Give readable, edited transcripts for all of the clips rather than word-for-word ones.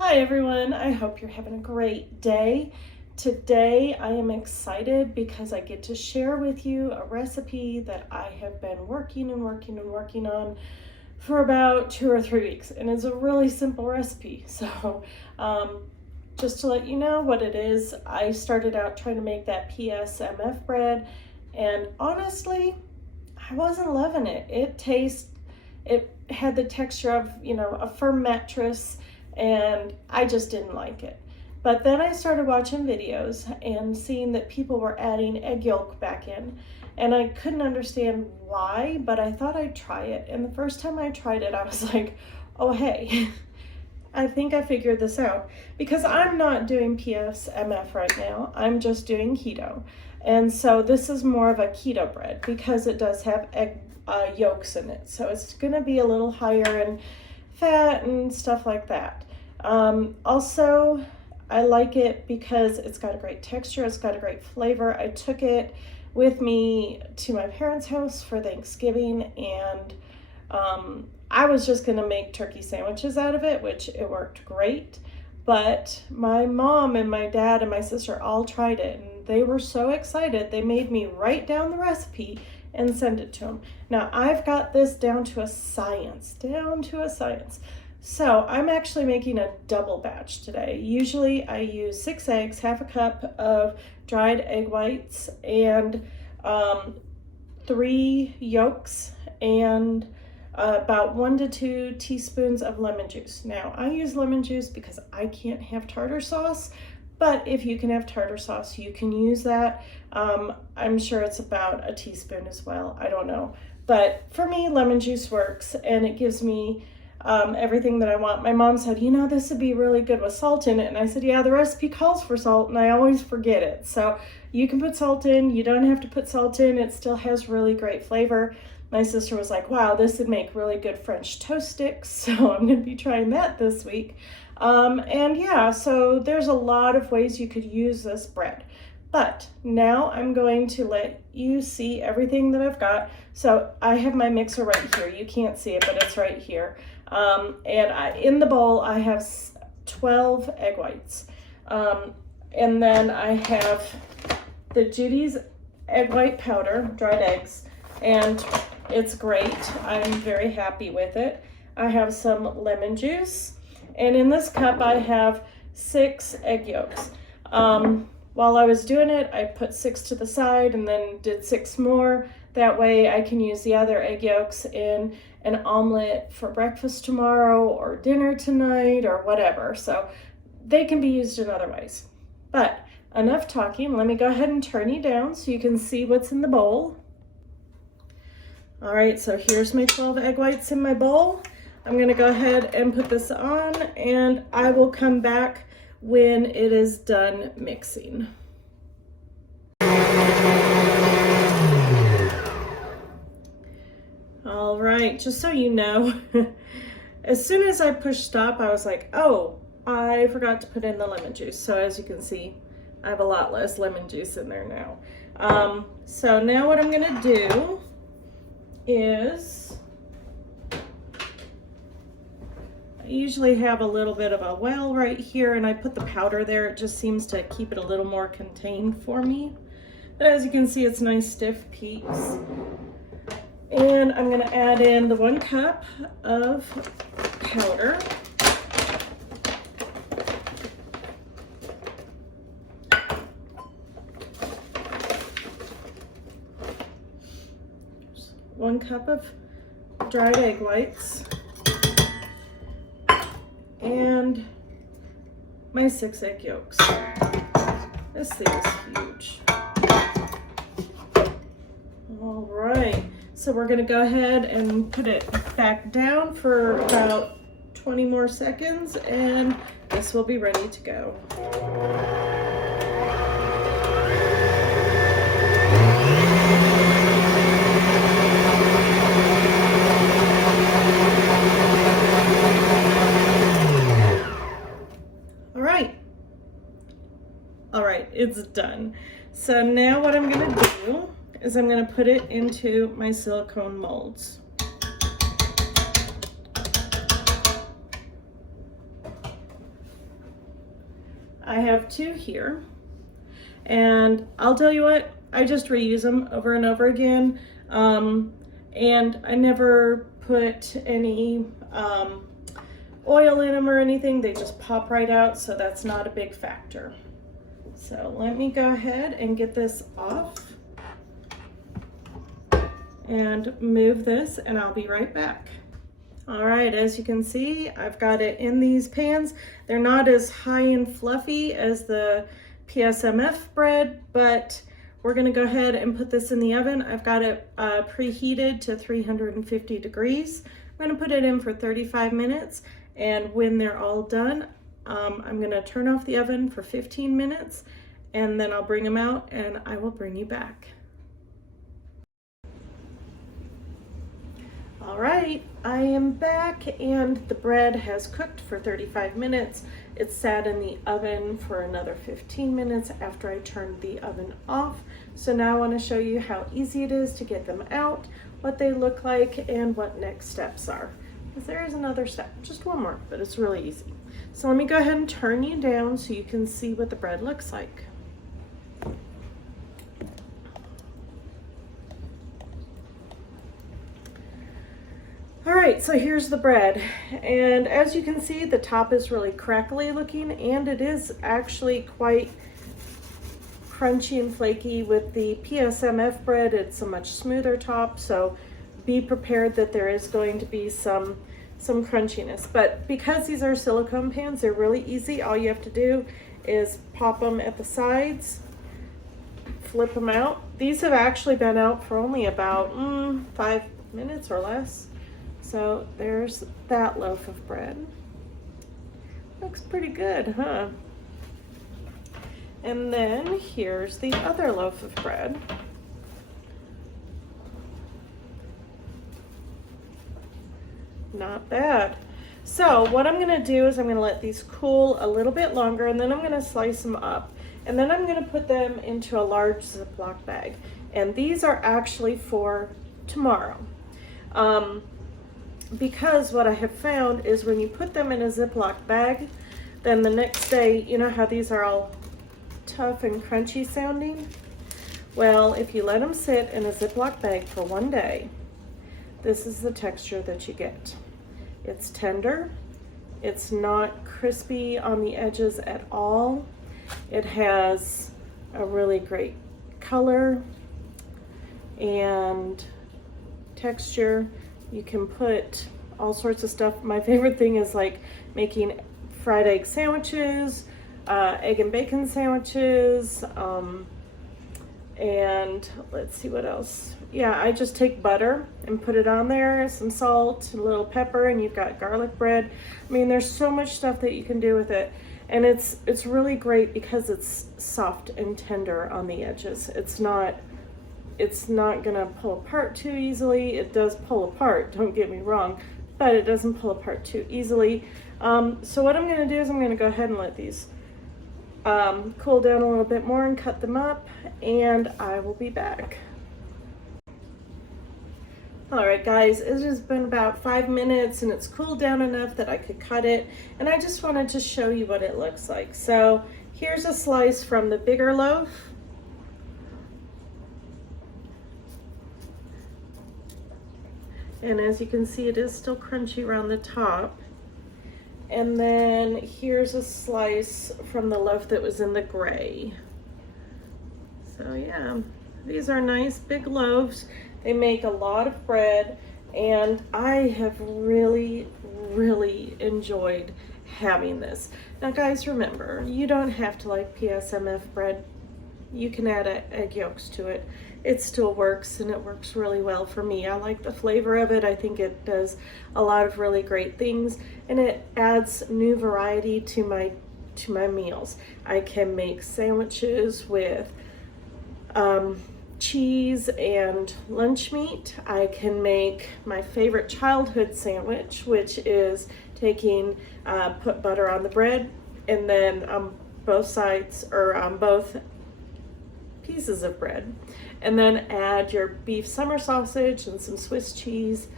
Hi everyone, I hope you're having a great day. Today I am excited because I get to share with you a recipe that I have been working on for about 2 or 3 weeks, and it's a really simple recipe. So just to let you know what it is, I started out trying to make that PSMF bread, and honestly, I wasn't loving it. It had the texture of, a firm mattress, and I just didn't like it. But then I started watching videos and seeing that people were adding egg yolk back in, and I couldn't understand why, but I thought I'd try it. And the first time I tried it, I was like, oh hey, I think I figured this out, because I'm not doing PSMF right now. I'm just doing keto. And so this is more of a keto bread because it does have egg yolks in it. So it's gonna be a little higher in fat and stuff like that. Also, I like it because it's got a great texture, it's got a great flavor. I took it with me to my parents' house for Thanksgiving, and I was just gonna make turkey sandwiches out of it, which it worked great. But my mom and my dad and my sister all tried it, and they were so excited. They made me write down the recipe and send it to them. Now I've got this down to a science, So I'm actually making a double batch today. Usually I use 6 eggs, half a cup of dried egg whites, and 3 yolks, and about 1 to 2 teaspoons of lemon juice. Now I use lemon juice because I can't have tartar sauce, but if you can have tartar sauce, you can use that. I'm sure it's about a teaspoon as well. I don't know. But for me, lemon juice works, and it gives me everything that I want. My mom said, this would be really good with salt in it. And I said, yeah, the recipe calls for salt, and I always forget it. So you can put salt in. You don't have to put salt in. It still has really great flavor. My sister was like, wow, this would make really good French toast sticks. So I'm going to be trying that this week. And yeah, so there's a lot of ways you could use this bread. But now I'm going to let you see everything that I've got. So I have my mixer right here. You can't see it, but it's right here. In the bowl, I have 12 egg whites. And then I have the Judy's egg white powder, dried eggs, and it's great. I'm very happy with it. I have some lemon juice, and in this cup I have 6 egg yolks. While I was doing it, I put 6 to the side and then did 6 more. That way I can use the other egg yolks in an omelet for breakfast tomorrow or dinner tonight or whatever. So they can be used in other ways. But enough talking. Let me go ahead and turn you down so you can see what's in the bowl. All right, so here's my 12 egg whites in my bowl. I'm gonna go ahead and put this on, and I will come back when it is done mixing. All right, just so you know, as soon as I pushed stop, I was like, oh, I forgot to put in the lemon juice. So as you can see, I have a lot less lemon juice in there now. So now what I'm gonna do is, I usually have a little bit of a well right here, and I put the powder there. It just seems to keep it a little more contained for me. But as you can see, it's nice stiff peaks. And I'm gonna add in the 1 cup of powder. There's 1 cup of dried egg whites. And my 6 egg yolks. This thing is huge. All right, so we're gonna go ahead and put it back down for about 20 more seconds, and this will be ready to go. All right, it's done. So now what I'm gonna do is I'm gonna put it into my silicone molds. I have 2 here, and I'll tell you what, I just reuse them over and over again, and I never put any oil in them or anything. They just pop right out, so that's not a big factor. So let me go ahead and get this off and move this, and I'll be right back. All right, as you can see, I've got it in these pans. They're not as high and fluffy as the PSMF bread, but we're gonna go ahead and put this in the oven. I've got it preheated to 350 degrees. I'm gonna put it in for 35 minutes, and when they're all done, I'm gonna turn off the oven for 15 minutes, and then I'll bring them out and I will bring you back. All right, I am back, and the bread has cooked for 35 minutes. It sat in the oven for another 15 minutes after I turned the oven off. So now I want to show you how easy it is to get them out, what they look like, and what next steps are. Because there is another step, just one more, but it's really easy. So let me go ahead and turn you down so you can see what the bread looks like. All right, so here's the bread, and as you can see, the top is really crackly looking, and it is actually quite crunchy and flaky. With the PSMF bread, it's a much smoother top, so be prepared that there is going to be some crunchiness. But because these are silicone pans, they're really easy. All you have to do is pop them at the sides, flip them out. These have actually been out for only about 5 minutes or less. So there's that loaf of bread. Looks pretty good, huh? And then here's the other loaf of bread. Not bad. So what I'm gonna do is I'm gonna let these cool a little bit longer, and then I'm gonna slice them up. And then I'm gonna put them into a large Ziploc bag. And these are actually for tomorrow. Because what I have found is when you put them in a Ziploc bag, then the next day, you know how these are all tough and crunchy sounding? Well, if you let them sit in a Ziploc bag for 1 day, this is the texture that you get. It's tender, it's not crispy on the edges at all. It has a really great color and texture. You can put all sorts of stuff. My favorite thing is like making fried egg sandwiches, egg and bacon sandwiches, and let's see what else. Yeah, I just take butter and put it on there, some salt, a little pepper, and you've got garlic bread. I mean, there's so much stuff that you can do with it. And it's really great because it's soft and tender on the edges. It's not gonna pull apart too easily. It does pull apart, don't get me wrong, but it doesn't pull apart too easily. So what I'm gonna do is I'm gonna go ahead and let these cool down a little bit more and cut them up, and I will be back. All right, guys, it has been about 5 minutes and it's cooled down enough that I could cut it, and I just wanted to show you what it looks like. So here's a slice from the bigger loaf. And as you can see, it is still crunchy around the top. And then here's a slice from the loaf that was in the gray. So yeah, these are nice big loaves. They make a lot of bread, and I have really enjoyed having this. Now guys, remember, you don't have to like PSMF bread. You can add egg yolks to it. It still works, and it works really well for me. I like the flavor of it. I think it does a lot of really great things, and it adds new variety to my meals. I can make sandwiches with cheese and lunch meat. I can make my favorite childhood sandwich, which is taking put butter on the bread, and then on both sides, or on both pieces of bread, and then add your beef summer sausage and some Swiss cheese.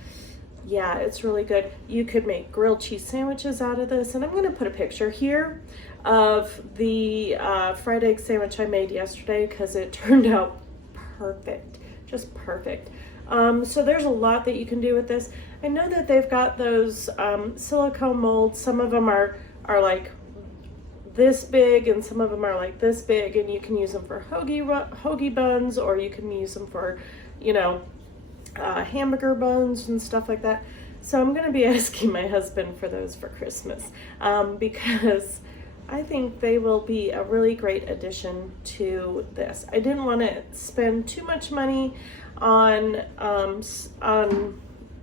Yeah, it's really good. You could make grilled cheese sandwiches out of this, and I'm going to put a picture here of the fried egg sandwich I made yesterday because it turned out perfect, just perfect. So there's a lot that you can do with this. I know that they've got those silicone molds. Some of them are like this big, and some of them are like this big, and you can use them for hoagie buns, or you can use them for, you know, hamburger buns and stuff like that. So I'm going to be asking my husband for those for Christmas because I think they will be a really great addition to this. I didn't want to spend too much money on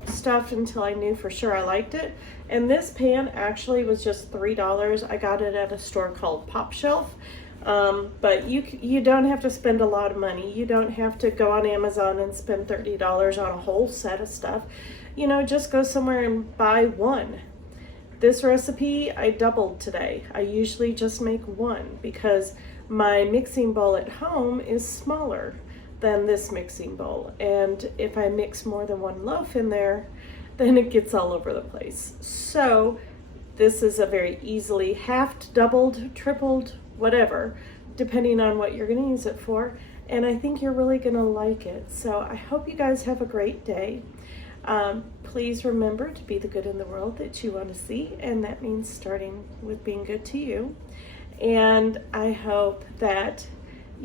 stuff until I knew for sure I liked it. And this pan actually was just $3. I got it at a store called Pop Shelf. But you don't have to spend a lot of money. You don't have to go on Amazon and spend $30 on a whole set of stuff. You know, just go somewhere and buy one. This recipe I doubled today. I usually just make one because my mixing bowl at home is smaller than this mixing bowl. And if I mix more than one loaf in there, then it gets all over the place. So this is a very easily halved, doubled, tripled, whatever, depending on what you're going to use it for. And I think you're really going to like it. So I hope you guys have a great day. Please remember to be the good in the world that you want to see, and that means starting with being good to you. And I hope that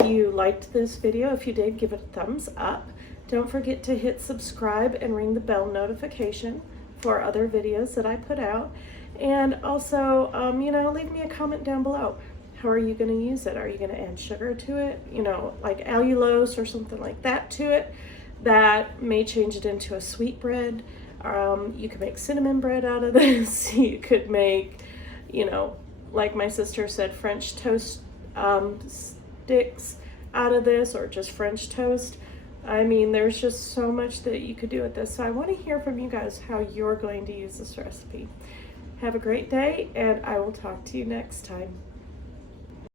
you liked this video. If you did, give it a thumbs up. Don't forget to hit subscribe and ring the bell notification for other videos that I put out. And also, you know, leave me a comment down below. How are you going to use it? Are you going to add sugar to it? You know, like allulose or something like that to it. That may change it into a sweet bread. You could make cinnamon bread out of this. You could make, you know, like my sister said, French toast sticks out of this, or just French toast. I mean, there's just so much that you could do with this. So I want to hear from you guys how you're going to use this recipe. Have a great day, and I will talk to you next time.